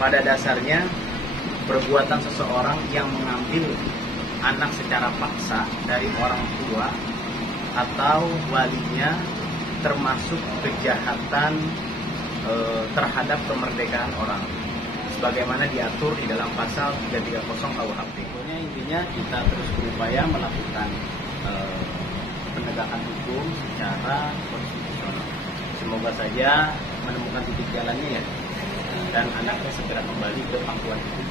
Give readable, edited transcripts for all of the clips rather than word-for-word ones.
pada dasarnya perbuatan seseorang yang mengambil anak secara paksa dari orang tua atau walinya termasuk kejahatan terhadap kemerdekaan orang sebagaimana diatur di dalam pasal 330 KUHP. Intinya kita terus berupaya melakukan penegakan hukum secara konstitusional. Semoga saja menemukan titik jalannya ya, dan anaknya segera kembali ke pangkuan hidup.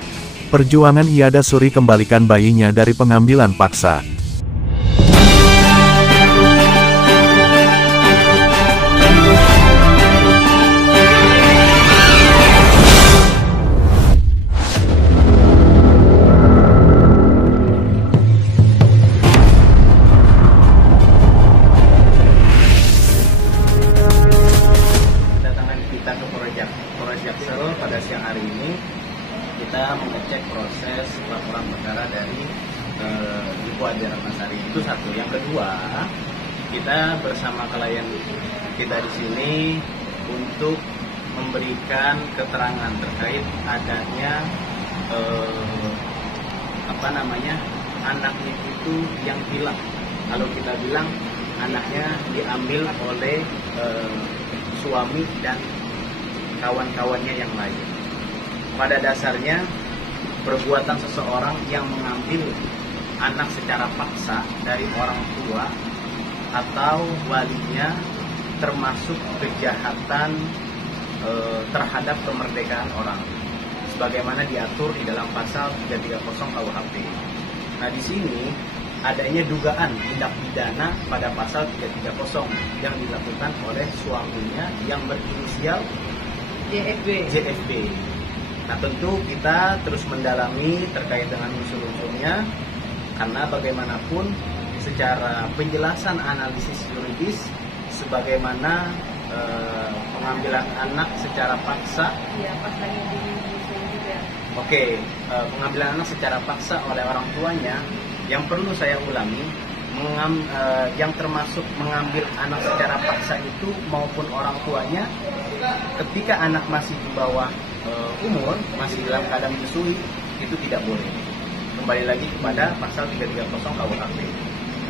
Perjuangan Iyada Suri kembalikan bayinya dari pengambilan paksa. Pada siang hari ini kita mengecek proses laporan perkara dari Ibu Ade Ratnasari. Itu satu. Yang kedua, kita bersama klien kita di sini untuk memberikan keterangan terkait adanya anaknya itu yang hilang. Kalau kita bilang anaknya diambil oleh suami dan kawan-kawannya yang lain. Pada dasarnya perbuatan seseorang yang mengambil anak secara paksa dari orang tua atau walinya termasuk kejahatan terhadap kemerdekaan orang sebagaimana diatur di dalam pasal 330 KUHP. Nah, di sini adanya dugaan tindak pidana pada pasal 330 yang dilakukan oleh suaminya yang berinisial JFB. Nah, tentu kita terus mendalami terkait dengan unsur-unsurnya karena bagaimanapun secara penjelasan analisis yuridis sebagaimana pengambilan anak secara paksa. Iya, paksanya juga. Oke, pengambilan anak secara paksa oleh orang tuanya yang perlu saya ulangi, yang termasuk mengambil anak secara paksa itu maupun orang tuanya ketika anak masih di bawah umur, masih dalam keadaan menyusui, itu tidak boleh. Kembali lagi kepada pasal 330 KUHP.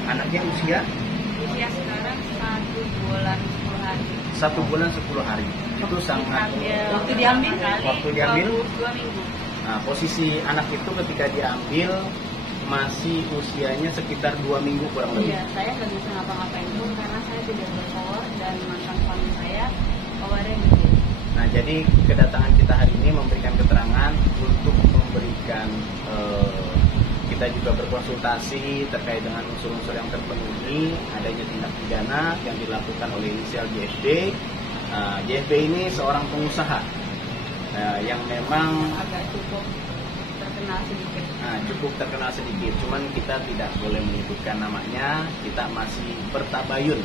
Anaknya usia sekarang 1 bulan 10 hari. 1 bulan 10 hari. Itu sangat waktu diambil 2 minggu. Nah, posisi anak itu ketika diambil masih usianya sekitar 2 minggu kurang lebih. Iya, saya nggak bisa ngapa-ngapain pun karena saya tidak berpower dan mantan suami saya powernya dikit. Nah, jadi kedatangan kita hari ini memberikan keterangan untuk memberikan kita juga berkonsultasi terkait dengan unsur-unsur yang terpenuhi adanya tindak pidana yang dilakukan oleh inisial JFB. JFB ini seorang pengusaha yang memang agak cukup terkenal sedikit. Cuman kita tidak boleh menyebutkan namanya, kita masih bertabayun.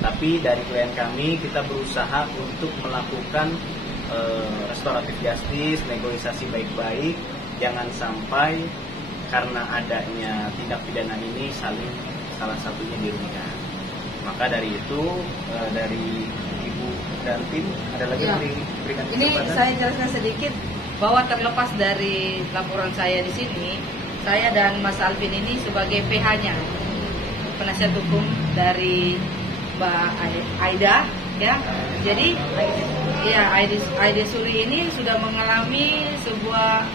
Tapi dari klien kami kita berusaha untuk melakukan restoratif justice, negosiasi baik-baik, jangan sampai karena adanya tindak pidana ini salah satunya dirugikan. Maka dari itu dari Ibu dan tim ada lagi yang diberikan kesempatan. Ini saya jelaskan sedikit bahwa terlepas dari laporan saya di sini, saya dan Mas Alvin ini sebagai PH-nya, penasihat hukum dari Mbak Aida, ya. Jadi, ya Aida Suri ini sudah mengalami sebuah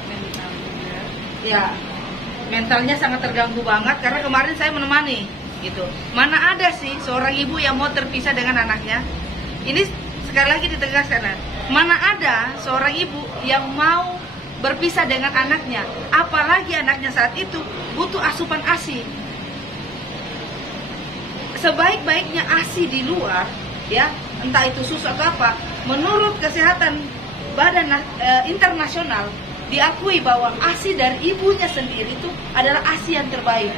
mentalnya sangat terganggu banget karena kemarin saya menemani, gitu. Mana ada sih seorang ibu yang mau terpisah dengan anaknya? Ini sekali lagi ditegaskan, mana ada seorang ibu yang mau berpisah dengan anaknya, apalagi anaknya saat itu butuh asupan ASI. Sebaik-baiknya ASI di luar, ya, entah itu susu atau apa, menurut kesehatan Badan Internasional diakui bahwa ASI dari ibunya sendiri itu adalah ASI yang terbaik.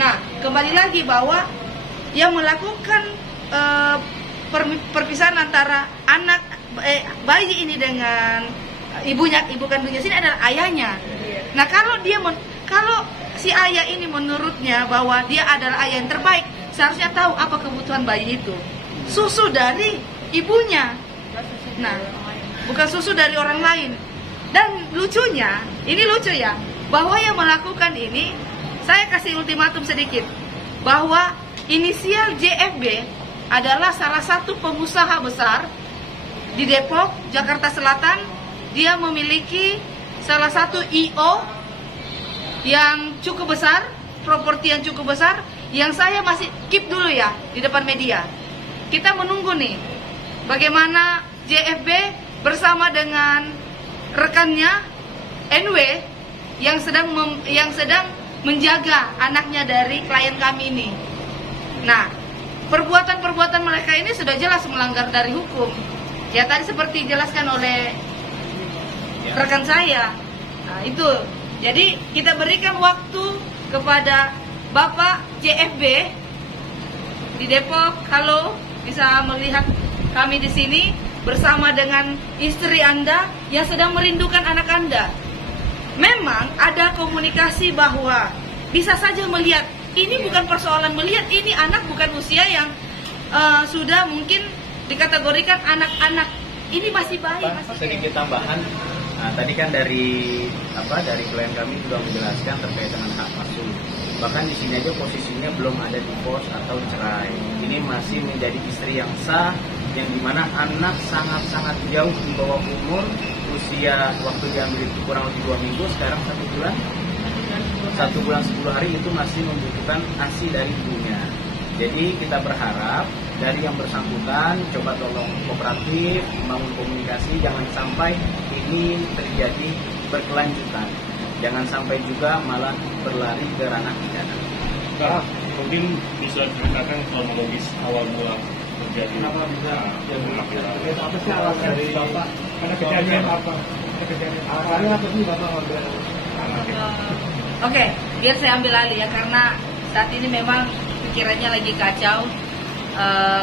Nah, kembali lagi bahwa yang melakukan perpisahan antara bayi ini dengan ibu kandungnya sini adalah ayahnya. Nah, kalau si ayah ini menurutnya bahwa dia adalah ayah yang terbaik, seharusnya tahu apa kebutuhan bayi itu. Susu dari ibunya. Nah, bukan susu dari orang lain. Dan lucunya, ini lucu ya, bahwa yang melakukan ini, saya kasih ultimatum sedikit, bahwa inisial JFB adalah salah satu pengusaha besar di Depok, Jakarta Selatan. Dia memiliki salah satu IO yang cukup besar, properti yang cukup besar, yang saya masih keep dulu ya di depan media. Kita menunggu nih bagaimana JFB bersama dengan rekannya NW yang sedang menjaga anaknya dari klien kami ini. Nah, perbuatan-perbuatan mereka ini sudah jelas melanggar dari hukum. Ya tadi seperti dijelaskan oleh rekan saya. Nah, itu. Jadi kita berikan waktu kepada Bapak JFB di Depok. Halo, bisa melihat kami di sini bersama dengan istri Anda yang sedang merindukan anak Anda. Memang ada komunikasi bahwa bisa saja melihat, ini bukan persoalan melihat, ini anak bukan usia yang sudah mungkin dikategorikan anak-anak. Ini masih bayi. Sedikit tambahan. Nah, tadi kan dari klien kami juga menjelaskan terkait dengan hak asuh. Bahkan di sini aja posisinya belum ada divorce atau cerai. Ini masih menjadi istri yang sah, yang dimana anak sangat-sangat jauh di bawah umur. Usia waktu diambil itu kurang lebih 2 minggu, sekarang 1 bulan. 1 bulan 10 hari itu masih membutuhkan ASI dari ibunya. Jadi kita berharap dari yang bersangkutan coba tolong kooperatif, membangun komunikasi, jangan sampai ini terjadi berkelanjutan. Jangan sampai juga malah berlari ke ranah pidana. Kak, mungkin bisa ceritakan kronologis awal mula terjadi. Kenapa bisa Apa sih alasan dari Bapak? Karena kejadian apa? Alasannya apa sih Bapak ngambil anaknya? Oke, biar saya ambil alih ya, karena saat ini memang pikirannya lagi kacau,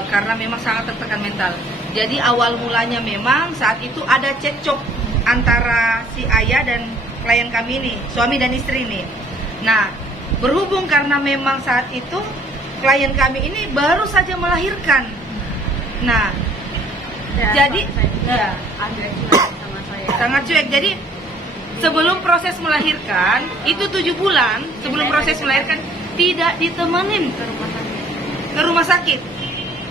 karena memang sangat tertekan mental. Jadi awal mulanya memang saat itu ada cekcok antara si ayah dan klien kami ini, suami dan istri ini. Nah, berhubung karena memang saat itu klien kami ini baru saja melahirkan. Nah, jadi ya, agak cuek sama saya. sangat cuek. Jadi sebelum proses melahirkan, itu 7 bulan sebelum proses melahirkan tidak ditemenin ke rumah sakit.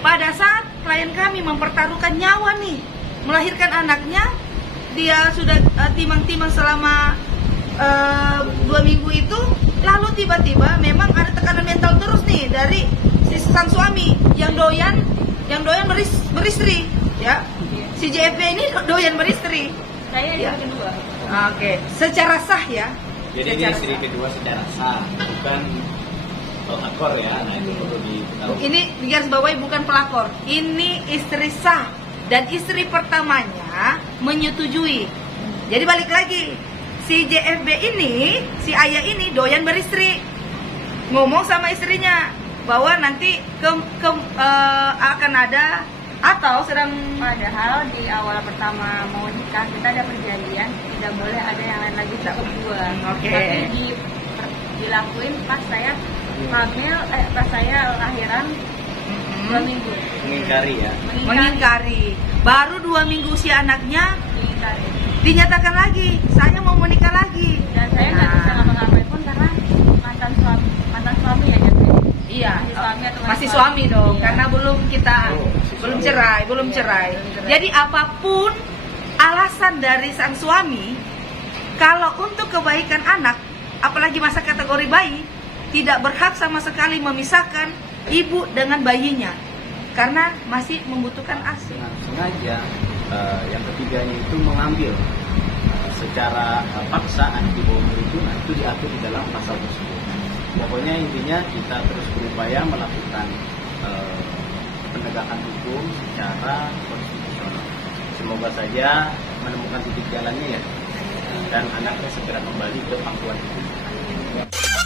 Pada saat klien kami mempertaruhkan nyawa nih, melahirkan anaknya, dia sudah timang-timang selama 2 minggu itu, lalu tiba-tiba memang ada tekanan mental terus nih dari si sang suami yang doyan beristri, ya. Si JFB ini doyan beristri. Saya Ya. yang kedua. Oke, secara sah ya. Jadi ini istri kedua secara sah, bukan pelakor ya. Nah itu perlu diketahui. Ini garis bawahi bukan pelakor. Ini istri sah dan istri pertamanya menyetujui. Jadi balik lagi, si JFB ini, si ayah ini doyan beristri. Ngomong sama istrinya bahwa nanti akan ada atau sedang Padahal di awal pertama mau nikah kita ada perjanjian tidak boleh ada yang lain lagi tak berdua. Oke. Tapi dilakuin pas saya hamil, pas saya lahiran 2 minggu. Mengingkari ya. mengingkari. Baru 2 minggu usia anaknya Mengingkari. dinyatakan lagi, saya mau menikah lagi. Dan saya nggak bisa ngapa-ngapain pun karena mantan suami ya jadi. Iya, Masih suami atau masih suami dong, Iya. karena belum Belum cerai. Belum cerai. Jadi apapun alasan dari sang suami, kalau untuk kebaikan anak, apalagi masa kategori bayi, tidak berhak sama sekali memisahkan ibu dengan bayinya, karena masih membutuhkan ASI. Dengan sengaja yang ketiganya itu mengambil secara paksa anak di bawah umur itu, nah itu diatur di dalam pasal tersebut. Pokoknya intinya kita terus berupaya melakukan penegakan hukum secara konstitusional. Semoga saja menemukan titik jalannya ya, dan anaknya segera kembali ke pangkuan hidup.